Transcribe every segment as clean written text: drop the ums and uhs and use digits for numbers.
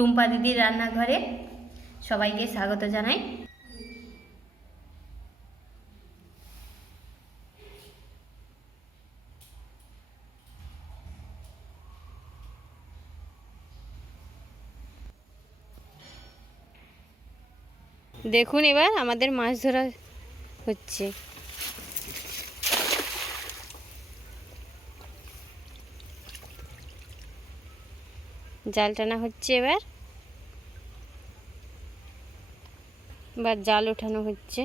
টুম্পা দিদির রান্নাঘরে সবাইকে স্বাগত জানাই। দেখুন এবার আমাদের মাছ ধরা হচ্ছে। জাল টানা হচ্ছে, এবার জাল ওঠানো হচ্ছে।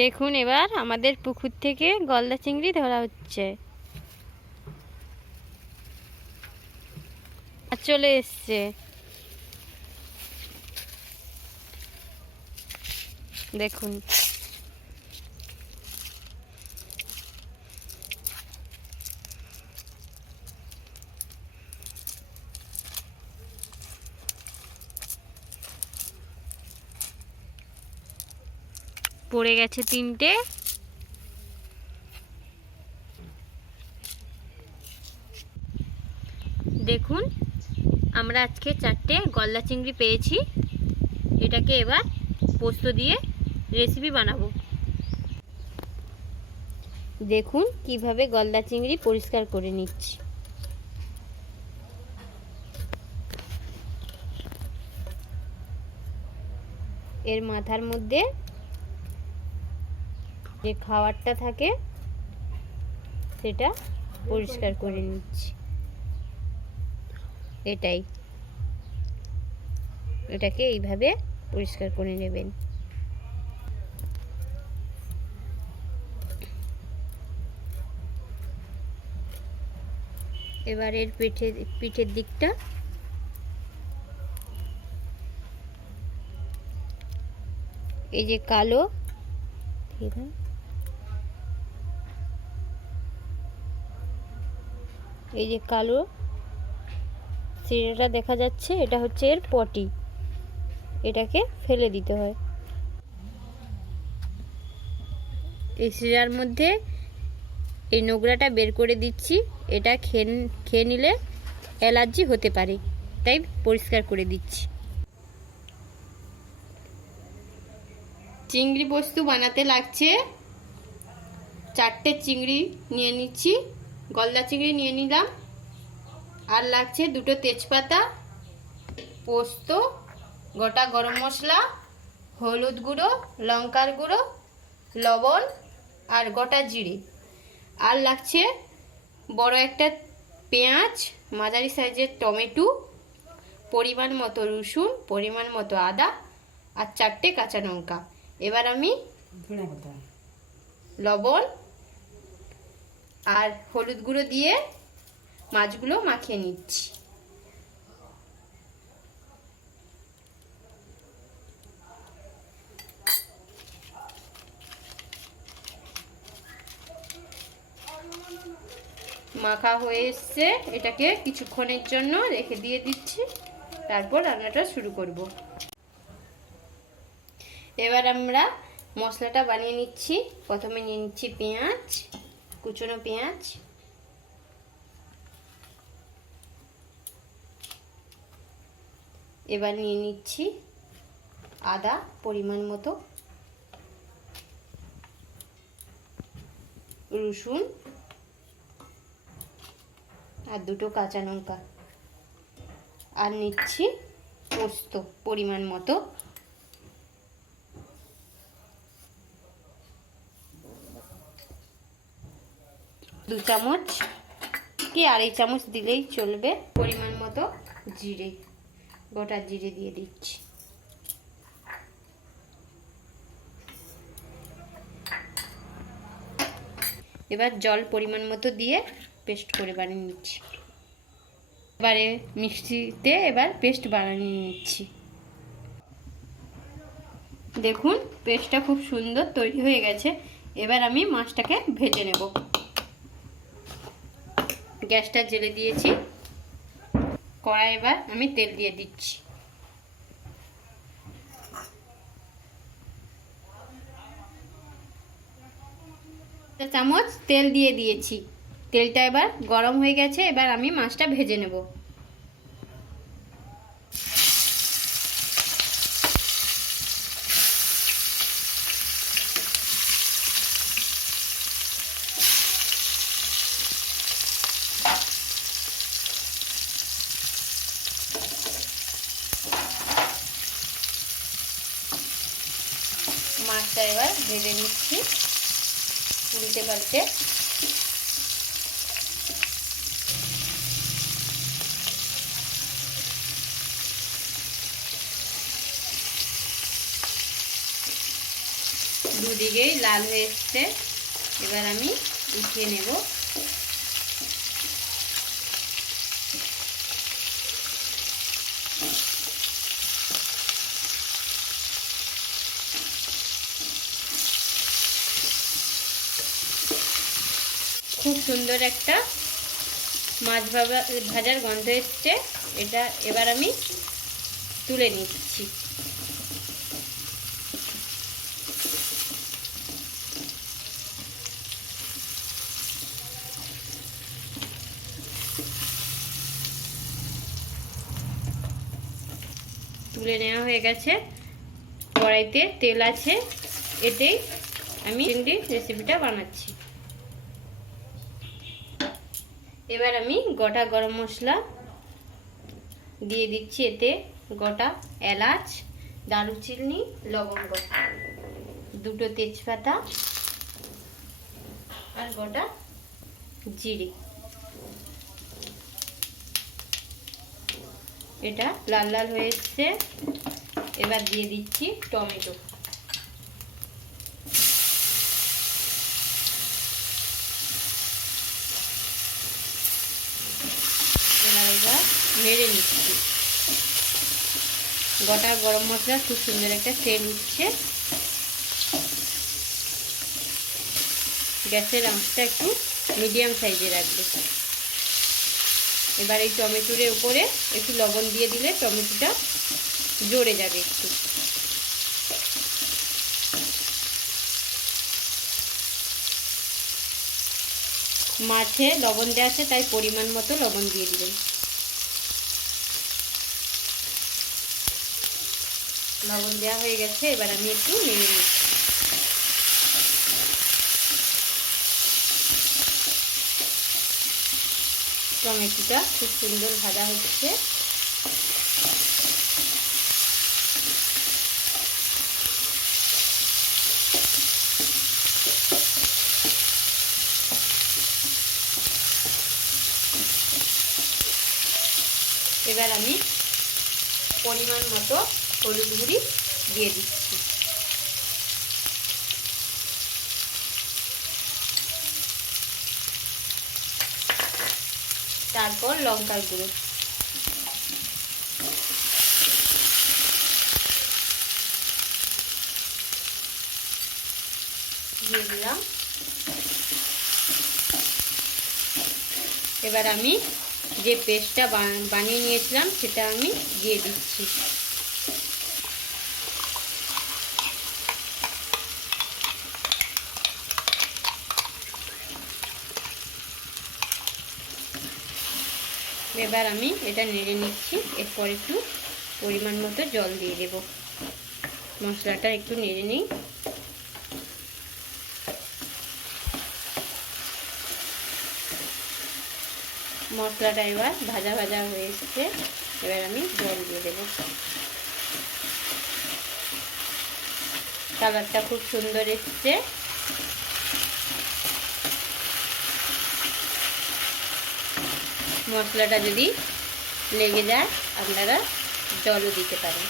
দেখুন এবার আমাদের পুকুর থেকে গলদা চিংড়ি ধরা হচ্ছে। চলে এসছে, দেখুন পড়ে গেছে তিনটে। দেখুন আমরা আজকে 4টে গলদা চিংড়ি পেয়েছি। এটাকে এবার পোস্ত দিয়ে রেসিপি বানাবো। দেখুন কিভাবে গলদা চিংড়ি পরিষ্কার করে নিচ্ছি। এর মাথার মধ্যে যে খাবারটা থাকে সেটা পরিষ্কার করে নিচ্ছি। এটাকে এইভাবে পরিষ্কার করে নেবেন। এবার এর পিঠের দিকটা এই যে কালো, এই যে কালো শিরাটা দেখা যাচ্ছে, এটা হচ্ছে এর পটি। এটাকে ফেলে দিতে হয়। এই শিরার মধ্যে এই নোংরাটা বের করে দিচ্ছি। এটা খেয়ে নিলে অ্যালার্জি হতে পারে, তাই পরিষ্কার করে দিচ্ছি। চিংড়ি পোস্ত বানাতে লাগছে 4টে চিংড়ি নিয়ে নিচ্ছি। গলদা চিংড়ি নিয়ে নিলাম। আর লাগছে 2টো তেজপাতা, পোস্ত, গোটা গরম মশলা, হলুদ গুঁড়ো, লঙ্কার গুঁড়ো, লবণ আর গোটা জিরে। আর লাগছে বড় একটা পেঁয়াজ, মাঝারি সাইজের টমেটো, পরিমাণ মতো রসুন, পরিমাণ মতো আদা আর 4টে কাঁচা লঙ্কা। এবার আমি লবণ আর হলুদ গুঁড়ো দিয়ে মাছগুলো মাখিয়ে নিচ্ছি। মাখা হয়ে এসছে, এটাকে কিছুক্ষণের জন্য রেখে দিয়ে দিচ্ছি, তারপর রান্নাটা শুরু করব। এবার আমরা মশলাটা বানিয়ে নিচ্ছি। প্রথমে নিয়ে নিচ্ছি পেঁয়াজ, কুচনো পেঁয়াজ, এবার নিয়ে নিচ্ছি আদা পরিমাণ মতো, রসুন আর 2টো কাঁচা লঙ্কা, আর নিচ্ছি পোস্ত পরিমাণ মতো, দু চামচ কি আড়াই চামচ দিলেই চলবে। পরিমাণ মতো জিরে, গোটা জিরে দিয়ে দিচ্ছি। এবার জল পরিমাণ মতো দিয়ে পেস্ট করে বানিয়ে নিচ্ছি। এবারে মিক্সিতে পেস্ট বানিয়ে নিচ্ছি। দেখুন পেস্টটা খুব সুন্দর তৈরি হয়ে গেছে। এবার আমি মাছটাকে ভেজে নেব। গ্যাসটা জ্বেলে দিয়েছি। কড়াই এবার আমি তেল দিয়ে দিচ্ছি। একটা চামচ তেল দিয়ে দিয়েছি। তেলটা এবার গরম হয়ে গেছে, এবার আমি মাছটা ভেজে নেব। মাছটা এবার ভেজে নিচ্ছি উল্টে পাল্টে। দুদিকেই লাল হয়ে এসছে, এবার আমি উঠিয়ে নেব। খুব সুন্দর একটা মাছ ভাজার গন্ধ এসছে, এটা এবার আমি তুলে নিচ্ছি। তুলে নেওয়া হয়ে গেছে। কড়াইতে তেল আছে, এতেই আমি চিংড়ির রেসিপিটা বানাচ্ছি। এবার আমি গোটা গরম মশলা দিয়ে দিচ্ছি, এতে গোটা এলাচ, দারুচিনি, লবঙ্গ, দুটো তেজপাতা আর গোটা জিরে। এটা লাল লাল হয়ে এসছে, এবার দিয়ে দিচ্ছি টমেটো। এবার নেড়ে নিচ্ছি। গোটা গরম মশলা খুব সুন্দর একটা সেন্ট উঠছে। গ্যাসের আঁচটা একটু মিডিয়াম সাইজে রাখবে। এবার এই টমেটোর উপরে একটু লবণ দিয়ে দিলে টমেটোটা জড়ে যাবে একটু। মাছে লবণ দেওয়া আছে, তাই পরিমাণ মতো লবণ দিয়ে দিবেন। লবণ দেওয়া হয়ে গেছে, এবার আমি একটু নেড়ে নিচ্ছি। টমেটোটা খুব সুন্দর ভাজা হচ্ছে। এবার আমি পরিমাণ মতো হলুদ গুঁড়ি দিয়ে দিচ্ছি। তারপর লঙ্কার গুঁড়ো দিয়ে দিলাম। এবার আমি যে পেস্টটা বানিয়ে নিয়েছিলাম সেটা আমি দিয়ে দিচ্ছি। এবার আমি এটা নেড়ে নিচ্ছি। এরপর একটু পরিমাণ মতো জল দিয়ে দেব। মশলাটা একটু নেড়ে নিই। মশলাটা এবার ভাজা ভাজা হয়ে এসেছে, এবার আমি জল দিয়ে দেব। কালারটা খুব সুন্দর এসছে। মশলাটা যদি লেগে যায় আপনারা জলও দিতে পারেন।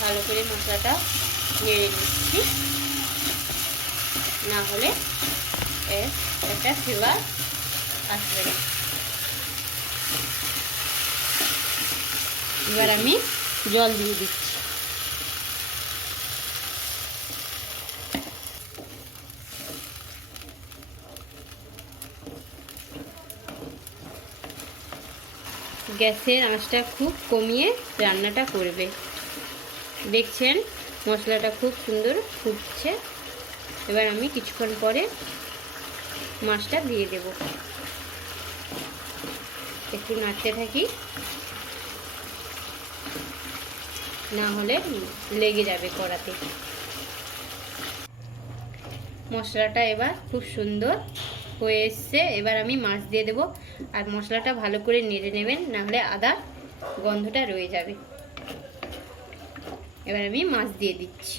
ভালো করে মশলাটা নেড়ে নিচ্ছি, না হলে একটা ফ্লেভার আসবে না। এবার আমি জল দিয়ে দিচ্ছি। গ্যাসের আঁচটা খুব কমিয়ে রান্নাটা করবে। দেখছেন মশলাটা খুব সুন্দর ফুটছে। এবার আমি কিছুক্ষণ পরে মাছটা দিয়ে দেব। একটু নাড়তে থাকি, না হলে লেগে যাবে কড়াতে। মশলাটা এবার খুব সুন্দর হয়ে এসছে। এবার আমি মাছ দিয়ে দেব। আর মশলাটা ভালো করে নেড়ে নেবেন, না হলে আদা গন্ধটা রয়ে যাবে। এবার আমি মাছ দিয়ে দিচ্ছি।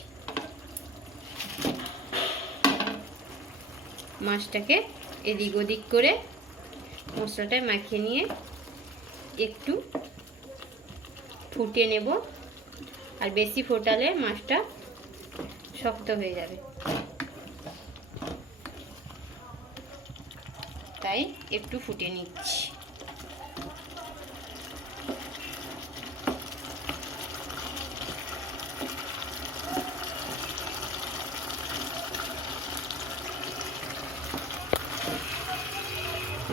মাছটাকে এদিক ওদিক করে মশলাটা মাখিয়ে নিয়ে একটু ফুটিয়ে নেব। আর বেশি ফোটালে মাছটা শক্ত হয়ে যাবে, তাই একটু ফুটিয়ে নিচ্ছি।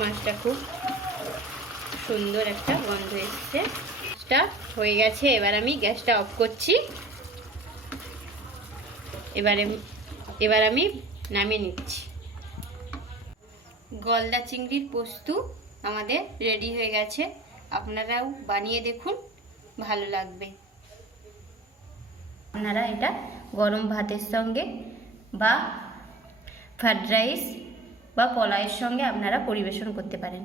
মাছটা খুব সুন্দর একটা গন্ধ এসছে। মাছটা হয়ে গেছে। এবার আমি গ্যাসটা অফ করছি। এবার আমি নামিয়ে নিচ্ছি। গলদা চিংড়ির পোস্ত আমাদের রেডি হয়ে গেছে। আপনারাও বানিয়ে দেখুন, ভালো লাগবে। আপনারা এটা গরম ভাতের সঙ্গে বা ফ্রাইড রাইস বা পোলাওয়ের সঙ্গে আপনারা পরিবেশন করতে পারেন।